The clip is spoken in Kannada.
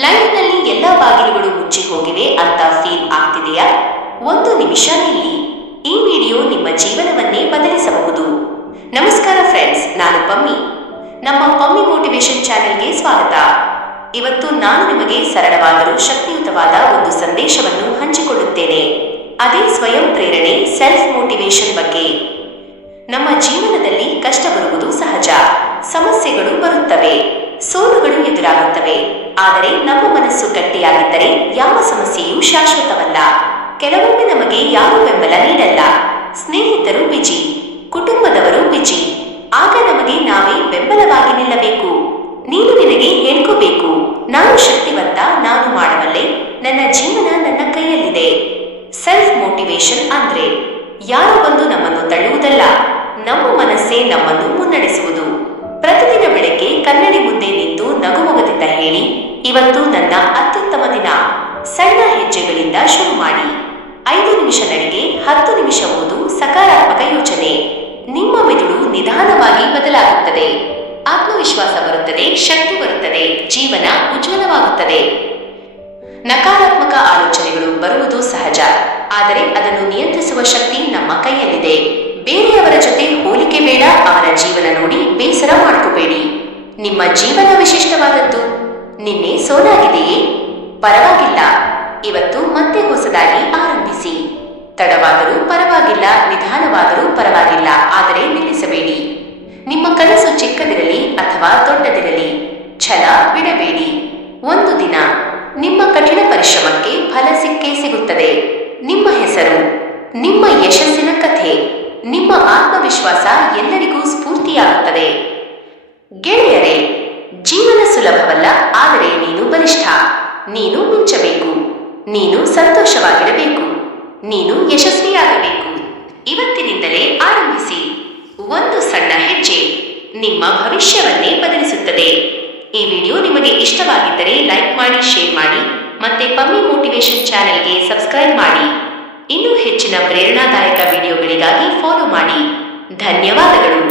ಲೈಫ್ನಲ್ಲಿ ಎಲ್ಲ ಬಾಗಿಲುಗಳು ಮುಚ್ಚಿ ಹೋಗಿವೆ ಅಂತ ಫೀಲ್ ಆಗ್ತಿದೆಯಾ? ಒಂದು ನಿಮಿಷ ನಿಲ್ಲಿ. ಈ ವಿಡಿಯೋ ನಿಮ್ಮ ಜೀವನವನ್ನೇ ಬದಲಿಸಬಹುದು. ನಮಸ್ಕಾರ ಫ್ರೆಂಡ್ಸ್, ನಾನು ಪಮ್ಮಿ. ನಮ್ಮ ಪಮ್ಮಿ ಮೋಟಿವೇಶನ್ ಚಾನೆಲ್ಗೆ ಸ್ವಾಗತ. ಇವತ್ತು ನಾನು ನಿಮಗೆ ಸರಳವಾದರೂ ಶಕ್ತಿಯುತವಾದ ಒಂದು ಸಂದೇಶವನ್ನು ಹಂಚಿಕೊಳ್ಳುತ್ತೇನೆ. ಅದೇ ಸ್ವಯಂ ಪ್ರೇರಣೆ, ಸೆಲ್ಫ್ ಮೋಟಿವೇಶನ್ ಬಗ್ಗೆ. ನಮ್ಮ ಜೀವನದಲ್ಲಿ ಕಷ್ಟ ಬರುವುದು ಸಹಜ. ಸಮಸ್ಯೆಗಳು ಬರುತ್ತವೆ, ಸೋಲುಗಳು ಎದುರಾಗುತ್ತವೆ. ಆದರೆ ನಮ್ಮ ಮನಸ್ಸು ಗಟ್ಟಿಯಾಗಿದ್ದರೆ ಯಾವ ಸಮಸ್ಯೆಯೂ ಶಾಶ್ವತವಲ್ಲ. ಕೆಲವೊಮ್ಮೆ ನಮಗೆ ಯಾರೂ ಬೆಂಬಲ ನೀಡಲ್ಲ. ಸ್ನೇಹಿತರು ಬಿಜಿ, ಕುಟುಂಬದವರು ಬಿಜಿ. ಆಗ ನಮಗೆ ನಾವೇ ಬೆಂಬಲವಾಗಿ ನಿಲ್ಲಬೇಕು. ನೀನು ನಿನಗೆ ಹೇಳ್ಕೋಬೇಕು, ನಾನು ಶಕ್ತಿವಂತ, ನಾನು ಮಾಡಬಲ್ಲೆ, ನನ್ನ ಜೀವನ ನನ್ನ ಕೈಯಲ್ಲಿದೆ. ಸೆಲ್ಫ್ ಮೋಟಿವೇಶನ್ ಅಂದ್ರೆ ಯಾರು ಬಂದು ನಮ್ಮನ್ನು ತಳ್ಳುವುದಲ್ಲ, ನಮ್ಮ ಮನಸ್ಸೇ ನಮ್ಮನ್ನು ಮುನ್ನಡೆಸುವುದು. ಪ್ರತಿದಿನ ಬೆಳಗ್ಗೆ ಕನ್ನಡಿ ಮುಂದೆ ನಿಂತು ನಗುಮೊಗದಿಂದ ಹೇಳಿ, ಇವತ್ತು ನನ್ನ ಅತ್ಯುತ್ತಮ ದಿನ. ಸಣ್ಣ ಹೆಜ್ಜೆಗಳಿಂದ ಶುರು ಮಾಡಿ. 5 ನಿಮಿಷ ನಡಿಗೆ, 10 ನಿಮಿಷ ಓದು, ಸಕಾರಾತ್ಮಕ ಯೋಚನೆ. ನಿಮ್ಮ ಮೆದುಳು ನಿಧಾನವಾಗಿ ಬದಲಾಗುತ್ತದೆ. ಆತ್ಮವಿಶ್ವಾಸ ಬರುತ್ತದೆ, ಶಕ್ತಿ ಬರುತ್ತದೆ, ಜೀವನ ಉಜ್ವಲವಾಗುತ್ತದೆ. ನಕಾರಾತ್ಮಕ ಆಲೋಚನೆಗಳು ಬರುವುದು ಸಹಜ, ಆದರೆ ಅದನ್ನು ನಿಯಂತ್ರಿಸುವ ಶಕ್ತಿ ನಮ್ಮ ಕೈಯಲ್ಲಿದೆ. ಬೇರೆಯವರ ಜೊತೆ ಹೋಲಿಕೆ ಬೇಡ, ಅವರ ಜೀವನ ನೋಡಿ ಬೇಸರ ಮಾಡ್ಕೋಬೇಡಿ. ನಿಮ್ಮ ಜೀವನ ವಿಶಿಷ್ಟವಾದದ್ದು. ನಿನ್ನೆ ಸೋಲಾಗಿದೆಯೇ? ಪರವಾಗಿಲ್ಲ, ಇವತ್ತು ಮತ್ತೆ ಹೊಸದಾಗಿ ಆರಂಭಿಸಿ. ತಡವಾದರೂ ಪರವಾಗಿಲ್ಲ, ನಿಧಾನವಾದರೂ ಪರವಾಗಿಲ್ಲ, ಆದರೆ ನಿಲ್ಲಿಸಬೇಡಿ. ನಿಮ್ಮ ಕನಸು ಚಿಕ್ಕದಿರಲಿ ಅಥವಾ ದೊಡ್ಡದಿರಲಿ, ಛಲ ಬಿಡಬೇಡಿ. ಒಂದು ದಿನ ನಿಮ್ಮ ಕಠಿಣ ಪರಿಶ್ರಮಕ್ಕೆ ಫಲ ಸಿಕ್ಕೇ ಸಿಗುತ್ತದೆ. ನಿಮ್ಮ ಹೆಸರು, ನಿಮ್ಮ ಯಶಸ್ಸಿನ ಕಥೆ, ನಿಮ್ಮ ಆತ್ಮವಿಶ್ವಾಸ ಎಲ್ಲರಿಗೂ ಸ್ಫೂರ್ತಿಯಾಗುತ್ತದೆ. ಗೆಳೆಯರೇ, ಜೀವನ ಸುಲಭವಲ್ಲ, ಆದರೆ ನೀನು ಬಲಿಷ್ಠ. ನೀನು ಮಿಂಚಬೇಕು, ನೀನು ಸಂತೋಷವಾಗಿರಬೇಕು, ನೀನು ಯಶಸ್ವಿಯಾಗಬೇಕು. ಇವತ್ತಿನಿಂದಲೇ ಆರಂಭಿಸಿ. ಒಂದು ಸಣ್ಣ ಹೆಜ್ಜೆ ನಿಮ್ಮ ಭವಿಷ್ಯವನ್ನೇ ಬದಲಿಸುತ್ತದೆ. ಈ ವಿಡಿಯೋ ನಿಮಗೆ ಇಷ್ಟವಾಗಿದ್ದರೆ ಲೈಕ್ ಮಾಡಿ, ಶೇರ್ ಮಾಡಿ, ಮತ್ತೆ ಪಮ್ಮಿ ಮೋಟಿವೇಶನ್ ಚಾನೆಲ್ಗೆ ಸಬ್ಸ್ಕ್ರೈಬ್ ಮಾಡಿ. ಇನ್ನೂ ಹೆಚ್ಚಿನ ಪ್ರೇರಣಾದಾಯಕ ವಿಡಿಯೋಗಳಿಗಾಗಿ ಫಾಲೋ ಮಾಡಿ. ಧನ್ಯವಾದಗಳು.